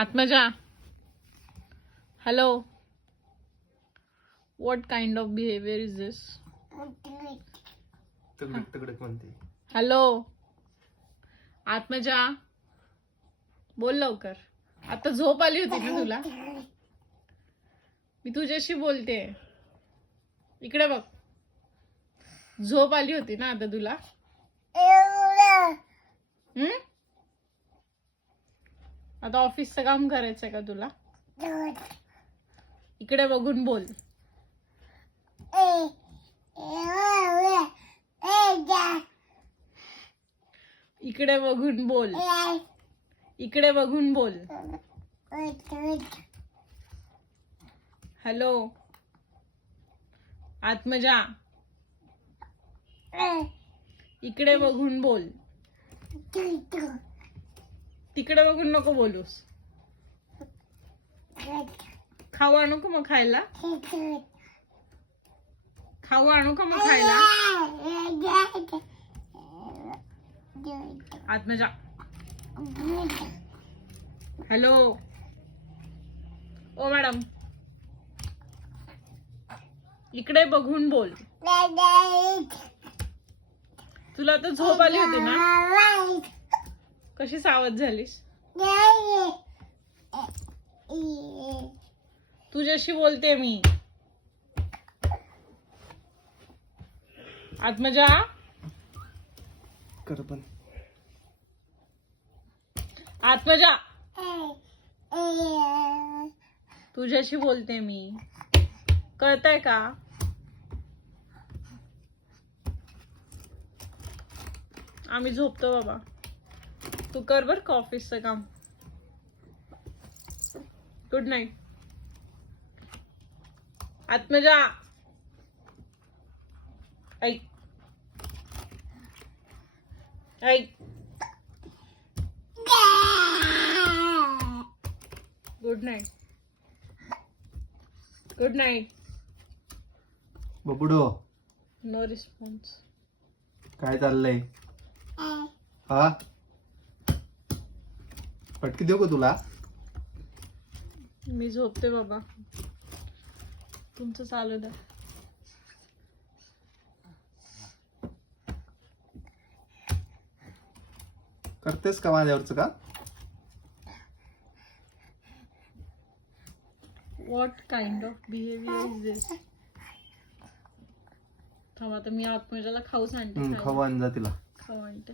Atmaja. Hello what kind of behaviour is this तगडक तगडक म्हणते hello Atmaja. बोल लवकर. आता झोप आली होती ना तुला? मी तुझ्याशी बोलते. इकडे बघ. झोप आली होती ना आता तुला? हम्म? आता ऑफिसचं काम करायचंय का तुला? इकडे बघून बोल. इकडे बघून बोल. इकडे बघून बोल. हॅलो. आत्मजा. इकडे बघून बोल. तिकडे बघून नको बोलूस. खाऊ आणू का मग खायला? खाऊ आणू का मग खायला? आत्मजा हॅलो. ओ मॅडम. इकडे बघून बोल. तुला तर झोप आली होती ना? कशी सावध झालीस? तुझ्याशी बोलते मी. आत्मजा? कर पण. आत्मजा? तुझ्याशी बोलते मी. कळतंय का? आम्ही झोपतो बाबा. तू कर बर का ऑफिसचं काम. Good night Atmaja. ऐक. ऐक. गुड नाईट गुड नाईट बबुडो. नो रिस्पॉन्स काय चाललंय? हा? पटकी देऊ का तुला? मी झोपते बाबा. तुमचं चालू द्या. करतेस का माझ्यावरचं का what kind of behaviour is this थांब आता मी आत्मजाला खाऊ सांगते हम्म. खाऊ आण जा तिला. खाऊ आणते.